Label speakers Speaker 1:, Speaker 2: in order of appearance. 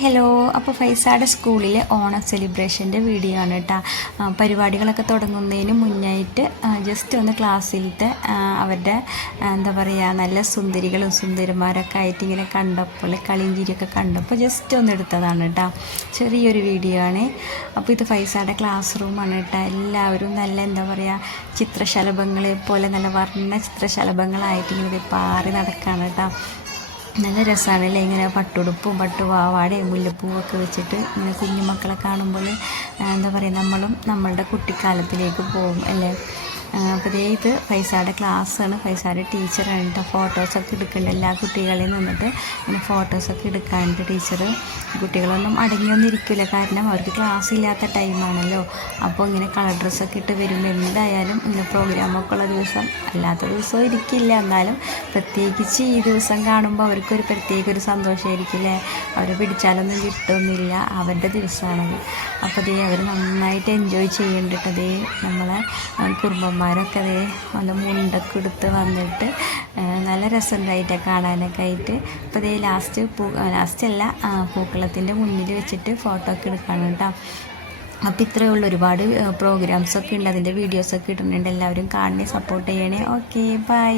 Speaker 1: Hello അപ്പോൾ ഫൈസാടെ സ്കൂളിലെ Onam സെലിബ്രേഷന്റെ video ആണ് കേട്ടോ പരിപാടികളൊക്കെ തുടങ്ങുന്നതിന് മുന്നായിട്ട് ജസ്റ്റ് ഒന്ന് ക്ലാസ്സിലത്തെ അവരുടെ എന്താ പറയുക നല്ല സുന്ദരികളും സുന്ദരിമാരൊക്കെ ആയിട്ട് ഇങ്ങനെ കണ്ടപ്പോൾ കളിഞ്ചിരിയൊക്കെ കണ്ടപ്പോൾ ജസ്റ്റ് ഒന്ന് എടുത്തതാണ് കേട്ടോ ചെറിയൊരു വീഡിയോ ആണ്. അപ്പോൾ ഇത് ഫൈസാടെ ക്ലാസ് റൂമാണ് കേട്ടോ എല്ലാവരും നല്ല എന്താ പറയുക ചിത്രശലഭങ്ങളെ പോലെ നല്ല വർണ ചിത്രശലഭങ്ങളായിട്ട് ഇങ്ങനെ പാറി നടക്കുകയാണ് കേട്ടോ നല്ല രസമാണല്ലേ ഇങ്ങനെ പട്ടുടുപ്പും പട്ടുപാവാടയും മുല്ലപ്പൂവൊക്കെ വെച്ചിട്ട് ഇങ്ങനെ കുഞ്ഞു മക്കളെ കാണുമ്പോൾ എന്താ പറയുക നമ്മളും നമ്മളുടെ കുട്ടിക്കാലത്തിലേക്ക് പോകും അല്ലേ? അപ്പോൾ ഇത് ഫൈസായുടെ ക്ലാസ്സാണ്. ഫൈസാടെ ടീച്ചറാണ് കേട്ടോ ഫോട്ടോസൊക്കെ എടുക്കുന്നുണ്ട് എല്ലാ കുട്ടികളെയും നിന്നിട്ട്. ഇങ്ങനെ ഫോട്ടോസൊക്കെ എടുക്കാനുണ്ട് ടീച്ചർ കുട്ടികളൊന്നും അടങ്ങിയൊന്നും ഇരിക്കില്ല കാരണം അവർക്ക് ക്ലാസ് ഇല്ലാത്ത ടൈമാണല്ലോ അപ്പോൾ ഇങ്ങനെ കളർ ഡ്രസ്സൊക്കെ ഇട്ട് വരുമ്പോൾ എന്തായാലും ഇങ്ങനെ പ്രോഗ്രാമൊക്കെ ഉള്ള ദിവസം അല്ലാത്ത ദിവസവും ഇരിക്കില്ല. എന്നാലും പ്രത്യേകിച്ച് ഈ ദിവസം കാണുമ്പോൾ അവർക്കൊരു പ്രത്യേക ഒരു സന്തോഷമായിരിക്കില്ലേ അവരെ പിടിച്ചാലൊന്നും കിട്ടുന്നില്ല. അവരുടെ ദിവസമാണത്. അപ്പോൾ ദേ അവർ നന്നായിട്ട് എൻജോയ് ചെയ്യേണ്ടിട്ടതേ നമ്മളെ ആ, കുറുമ്പന്മാരൊക്കെ അതേ നല്ല മുണ്ടൊക്കെ എടുത്ത് വന്നിട്ട് നല്ല രസമുണ്ടായിട്ട് കാണാനൊക്കെ ആയിട്ട്. അപ്പോൾ ദേ ലാസ്റ്റ് പൂ ലാസ്റ്റ് അല്ല പൂക്കളത്തിന്റെ മുന്നിൽ വെച്ചിട്ട് ഫോട്ടോ ഒക്കെ എടുക്കണം കേട്ടോ. അപ്പോൾ ഇത്രയേ ഉള്ളൂ. ഒരുപാട് പ്രോഗ്രാംസൊക്കെ ഉണ്ട്. അതിന്റെ വീഡിയോസൊക്കെ ഇടുന്നുണ്ട്. എല്ലാവരും കാണണേ സപ്പോർട്ട് ചെയ്യണേ. Okay bye